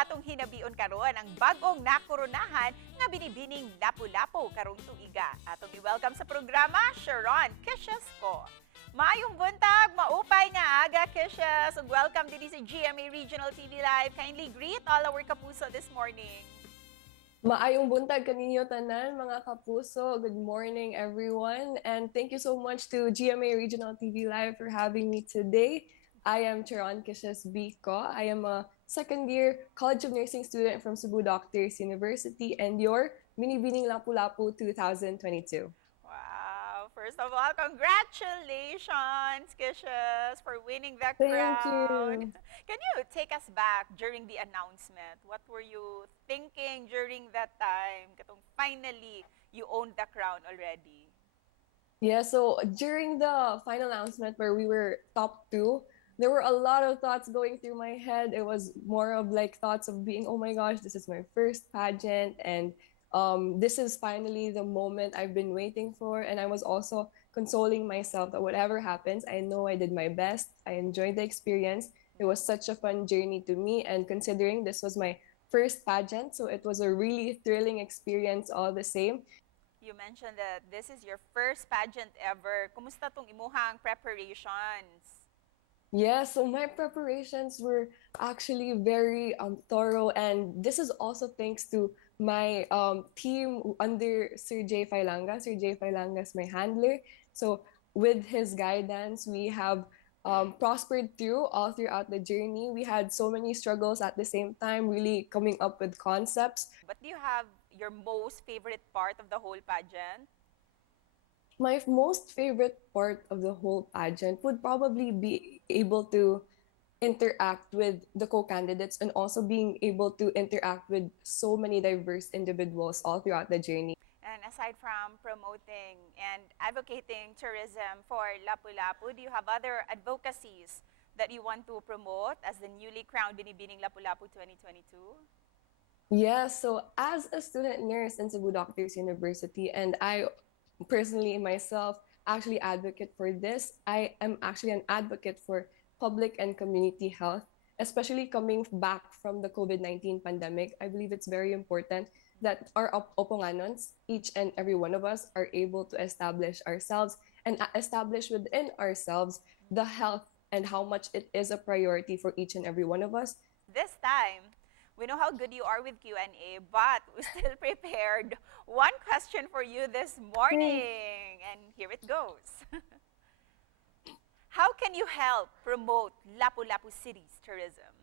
atong hinabion karon ang bagong nakoronahan nga Binibining Lapu-Lapu karong tuiga. Atong i-welcome sa programa, Cheron Kishes Co. Maayong buntag, maupay nga aga, Kishes, ug welcome din sa GMA Regional TV Live. Kindly greet all our kapuso this morning. Maayong buntag kaninyo tanan, mga kapuso. Good morning, everyone. And thank you so much to GMA Regional TV Live for having me today. I am Cheron Kishes Co. I am a second-year College of Nursing student from Cebu Doctors University and your Binibining Lapu-Lapu 2022. Wow! First of all, congratulations, Kishes, for winning the Thank crown. you. Can you take us back during the announcement? What were you thinking during that time? Katong finally, you owned the crown already. Yeah, so during the final announcement where we were top two, there were a lot of thoughts going through my head. It was more of like thoughts of being, oh my gosh, this is my first pageant, and this is finally the moment I've been waiting for. And I was also consoling myself that whatever happens, I know I did my best. I enjoyed the experience. It was such a fun journey to me, and considering this was my first pageant, so it was a really thrilling experience all the same. You mentioned that this is your first pageant ever. Kumusta tong imuhang preparations? Yeah, so my preparations were actually very thorough, and this is also thanks to my team under Sir J. Failanga. Sir J. Failanga is my handler. So with his guidance, we have prospered through all throughout the journey. We had so many struggles at the same time, really coming up with concepts. But do you have your most favorite part of the whole pageant? My most favorite part of the whole pageant would probably be able to interact with the co-candidates and also being able to interact with so many diverse individuals all throughout the journey. And aside from promoting and advocating tourism for Lapu-Lapu, do you have other advocacies that you want to promote as the newly crowned Binibining Lapu-Lapu 2022? Yeah, so as a student nurse in Cebu Doctors University, and I personally myself actually advocate for this, I am actually an advocate for public and community health, especially coming back from the COVID-19 pandemic. I believe it's very important that our oponganons, each and every one of us, are able to establish ourselves and establish within ourselves the health and how much it is a priority for each and every one of us. This time, we know how good you are with Q&A, but we still prepared one question for you this morning. And here it goes. How can you help promote Lapu-Lapu City's tourism?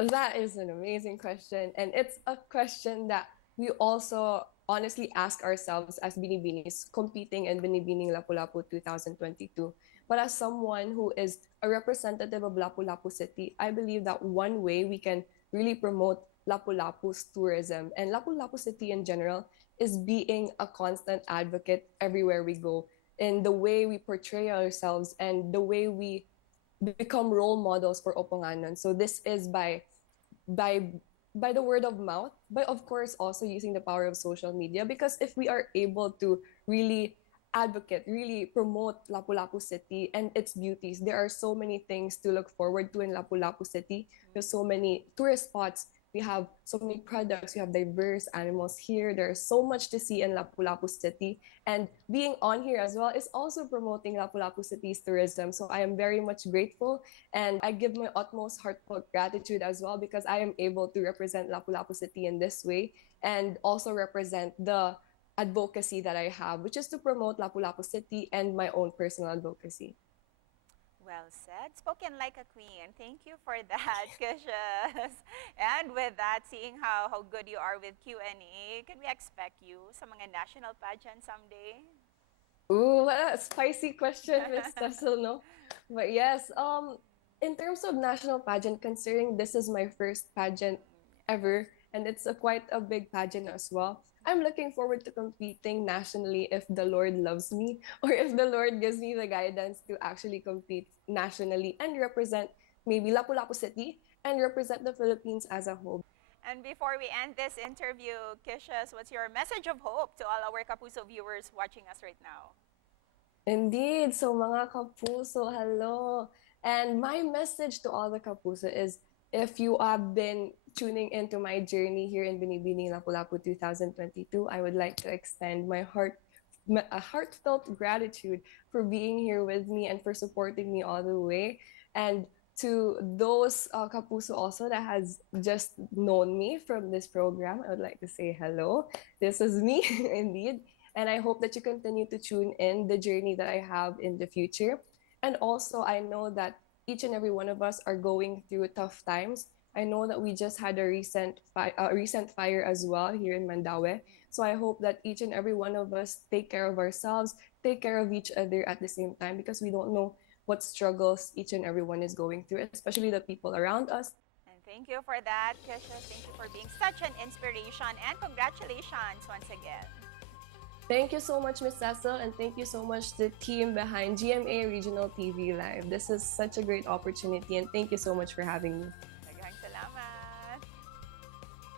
That is an amazing question. And it's a question that we also honestly ask ourselves as Binibinis competing in Binibining Lapu-Lapu 2022. But as someone who is a representative of Lapu-Lapu City, I believe that one way we can really promote Lapu-Lapu's tourism and Lapu-Lapu City in general is being a constant advocate everywhere we go in the way we portray ourselves and the way we become role models for Oponganon. So this is by by the word of mouth, but of course also using the power of social media, because if we are able to really advocate, really promote Lapu-Lapu City and its beauties, there are so many things to look forward to in Lapu-Lapu City. There's so many tourist spots. We have so many products. We have diverse animals here. There's so much to see in Lapu-Lapu City. And being on here as well is also promoting Lapu-Lapu City's tourism. So I am very much grateful, and I give my utmost heartfelt gratitude as well, because I am able to represent Lapu-Lapu City in this way and also represent the advocacy that I have, which is to promote Lapu-Lapu City and my own personal advocacy. Well said. Spoken like a queen. Thank you for that, Kishas. And with that, seeing how good you are with Q&A, can we expect you sa mga national pageant someday? Ooh, what a spicy question, Miss Cecil, no? But yes, in terms of national pageant, considering this is my first pageant ever, and it's quite a big pageant as well, I'm looking forward to competing nationally if the Lord loves me, or if the Lord gives me the guidance to actually compete nationally and represent maybe Lapu-Lapu City and represent the Philippines as a whole. And before we end this interview, Kishas, what's your message of hope to all our Kapuso viewers watching us right now? Indeed. So mga kapuso, hello. And my message to all the kapuso is If you have been tuning into my journey here in Binibining Lapu-Lapu 2022, I would like to extend a heartfelt gratitude for being here with me and for supporting me all the way. And to those kapuso also that has just known me from this program, I would like to say hello. This is me indeed. And I hope that you continue to tune in the journey that I have in the future. And also, I know that each and every one of us are going through tough times. I know that we just had a recent fire as well here in Mandaue. So I hope that each and every one of us take care of ourselves, take care of each other at the same time, because we don't know what struggles each and everyone is going through, especially the people around us. And thank you for that, Kisha. Thank you for being such an inspiration. And congratulations once again. Thank you so much, Miss Cecil, and thank you so much the team behind GMA Regional TV Live. This is such a great opportunity, and thank you so much for having me.